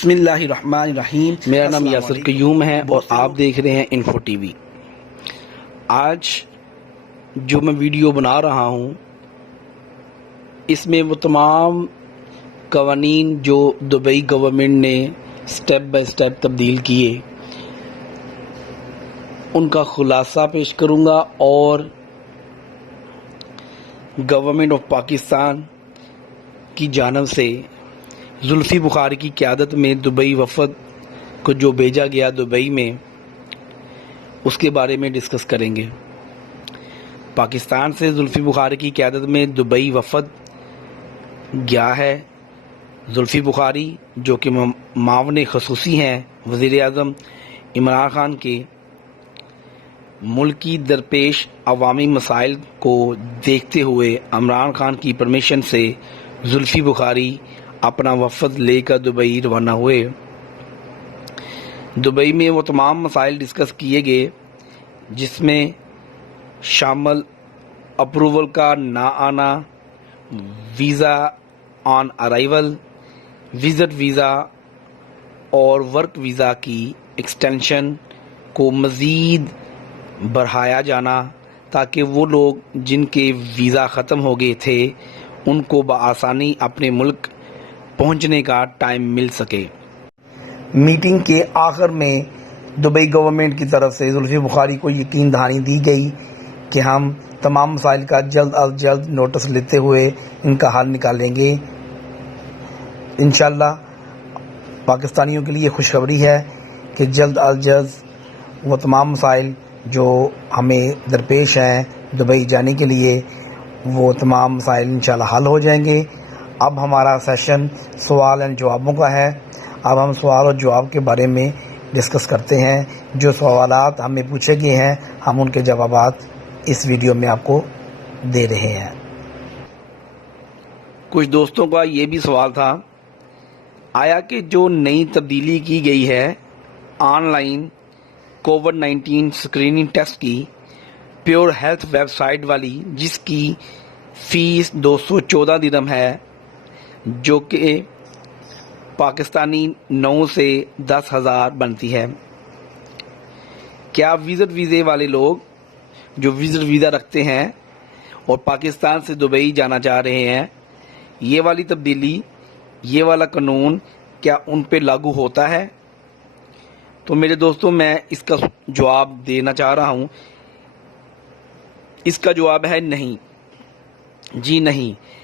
بسم اللہ الرحمن الرحیم۔ میرا نام یاسر قیوم ہے اور آپ دیکھ رہے ہیں انفو ٹی وی۔ آج جو میں ویڈیو بنا رہا ہوں اس میں وہ تمام قوانین جو دبئی گورنمنٹ نے سٹیپ بائی سٹیپ تبدیل کیے ان کا خلاصہ پیش کروں گا، اور گورنمنٹ آف پاکستان کی جانب سے زلفی بخاری کی قیادت میں دبئی وفد کو جو بھیجا گیا دبئی میں، اس کے بارے میں ڈسکس کریں گے۔ پاکستان سے زلفی بخاری کی قیادت میں دبئی وفد گیا ہے۔ زلفی بخاری جو کہ معاون خصوصی ہیں وزیر اعظم عمران خان کے، ملکی درپیش عوامی مسائل کو دیکھتے ہوئے عمران خان کی پرمیشن سے زلفی بخاری اپنا وفد لے کر دبئی روانہ ہوئے۔ دبئی میں وہ تمام مسائل ڈسکس کیے گئے جس میں شامل اپروول کا نہ آنا، ویزا آن ارائیول، وزٹ ویزا اور ورک ویزا کی ایکسٹینشن کو مزید بڑھایا جانا تاکہ وہ لوگ جن کے ویزا ختم ہو گئے تھے ان کو بآسانی اپنے ملک پہنچنے کا ٹائم مل سکے۔ میٹنگ کے آخر میں دبئی گورنمنٹ کی طرف سے زلفی بخاری کو یقین دہانی دی گئی کہ ہم تمام مسائل کا جلد از جلد نوٹس لیتے ہوئے ان کا حل نکالیں گے۔ انشاءاللہ پاکستانیوں کے لیے خوشخبری ہے کہ جلد از جلد وہ تمام مسائل جو ہمیں درپیش ہیں دبئی جانے کے لیے، وہ تمام مسائل انشاءاللہ حل ہو جائیں گے۔ اب ہمارا سیشن سوال اینڈ جوابوں کا ہے۔ اب ہم سوال اور جواب کے بارے میں ڈسکس کرتے ہیں۔ جو سوالات ہمیں پوچھے گئے ہیں ہم ان کے جوابات اس ویڈیو میں آپ کو دے رہے ہیں۔ کچھ دوستوں کا یہ بھی سوال تھا، آیا کہ جو نئی تبدیلی کی گئی ہے on line COVID-19 screening test کی پیور ہیلتھ ویب سائٹ والی، جس کی فیس 214 درہم ہے، جو کہ پاکستانی 9 سے 10,000 بنتی ہے، کیا وزٹ ویزے والے لوگ جو وزٹ ویزا رکھتے ہیں اور پاکستان سے دبئی جانا چاہ رہے ہیں، یہ والی تبدیلی، یہ والا قانون کیا ان پہ لاگو ہوتا ہے؟ تو میرے دوستوں میں اس کا جواب دینا چاہ رہا ہوں۔ اس کا جواب ہے نہیں، جی نہیں۔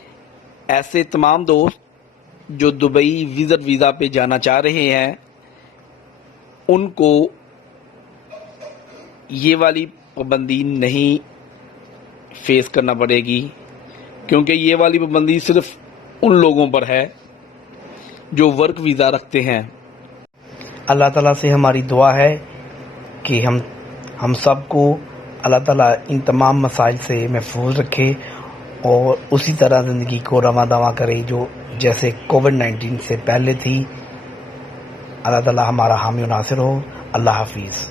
ایسے تمام دوست جو دبئی وزٹ ویزا پہ جانا چاہ رہے ہیں ان کو یہ والی پابندی نہیں فیس کرنا پڑے گی، کیونکہ یہ والی پابندی صرف ان لوگوں پر ہے جو ورک ویزا رکھتے ہیں۔ اللہ تعالیٰ سے ہماری دعا ہے کہ ہم سب کو اللہ تعالیٰ ان تمام مسائل سے محفوظ رکھے اور اسی طرح زندگی کو رواں دواں کرے جو جیسے کووڈ-19 سے پہلے تھی۔ اللہ تعالیٰ ہمارا حامی و ناصر ہو۔ اللہ حافظ۔